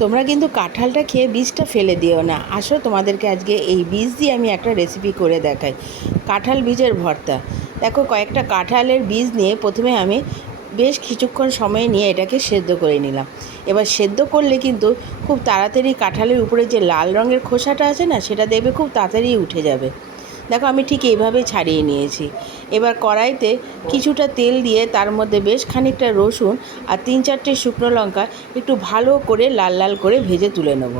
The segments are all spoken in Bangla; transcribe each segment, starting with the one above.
তোমরা কিন্তু কাঁঠালটা খেয়ে বীজটা ফেলে দিও না। আসো তোমাদেরকে আজকে এই বীজ দিয়ে আমি একটা রেসিপি করে দেখাই, কাঁঠাল বীজের ভর্তা। দেখো, কয়েকটা কাঁঠালের বীজ নিয়ে প্রথমে আমি বেশ কিছুক্ষণ সময় নিয়ে এটাকে সেদ্ধ করে নিলাম। এবার সেদ্ধ করলে কিন্তু খুব তাড়াতাড়ি কাঁঠালের উপরে যে লাল রঙের খোসাটা আছে না, সেটা দেখবে খুব তাড়াতাড়ি উঠে যাবে। দেখো, আমি ঠিক এইভাবেই ছাড়িয়ে নিয়েছি। এবার কড়াইতে কিছুটা তেল দিয়ে তার মধ্যে বেশ খানিকটা রসুন আর 3-4টে শুকনো লঙ্কা একটু ভালো করে লাল লাল করে ভেজে তুলে নেব।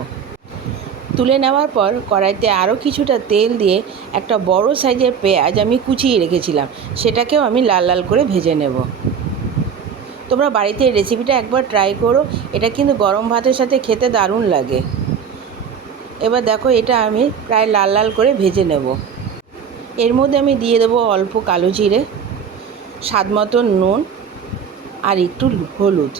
তুলে নেওয়ার পর কড়াইতে আরও কিছুটা তেল দিয়ে একটা বড় সাইজের পেঁয়াজ আমি কুচিয়ে রেখেছিলাম, সেটাকেও আমি লাল লাল করে ভেজে নেব। তোমরা বাড়িতে এই রেসিপিটা একবার ট্রাই করো, এটা কিন্তু গরম ভাতের সাথে খেতে দারুণ লাগে। এবার দেখো, এটা আমি প্রায় লাল লাল করে ভেজে নেব। এর মধ্যে আমি দিয়ে দেবো অল্প কালো জিরে, স্বাদ মতো নুন আর একটু হলুদ।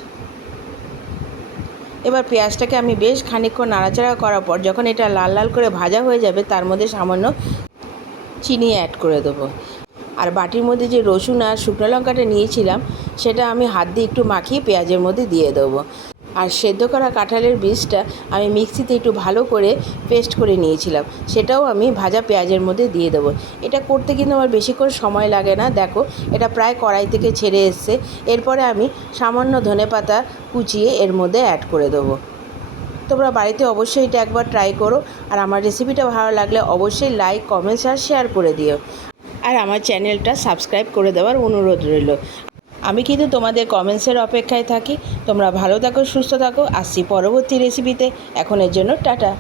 এবার পেঁয়াজটাকে আমি বেশ খানিকক্ষণ নাড়াচাড়া করার পর যখন এটা লাল লাল করে ভাজা হয়ে যাবে, তার মধ্যে সামান্য চিনি অ্যাড করে দেবো। আর বাটির মধ্যে যে রসুন আর শুকনো লঙ্কাটা নিয়েছিলাম, সেটা আমি হাত দিয়ে একটু মাখিয়ে পেঁয়াজের মধ্যে দিয়ে দেবো। আর সেদ্ধ করা কাঁঠালের বীজটা আমি মিক্সিতে একটু ভালো করে পেস্ট করে নিয়েছিলাম, সেটাও আমি ভাজা পেঁয়াজের মধ্যে দিয়ে দেবো। এটা করতে কিন্তু আমার বেশিক্ষণ সময় লাগে না। দেখো, এটা প্রায় কড়াই থেকে ছেড়ে এসছে। এরপরে আমি সামান্য ধনেপাতা কুচিয়ে এর মধ্যে অ্যাড করে দেবো। তোমরা বাড়িতে অবশ্যই এটা একবার ট্রাই করো। আর আমার রেসিপিটা ভালো লাগলে অবশ্যই লাইক, কমেন্টস আর শেয়ার করে দিও। আর আমার চ্যানেলটা সাবস্ক্রাইব করে দেওয়ার অনুরোধ রইল। আমি কিন্তু তোমাদের কমেন্টসের অপেক্ষায় থাকি। তোমরা ভালো থাকো, সুস্থ থাকো। আসছি পরবর্তী রেসিপিতে। এখনের জন্য টাটা।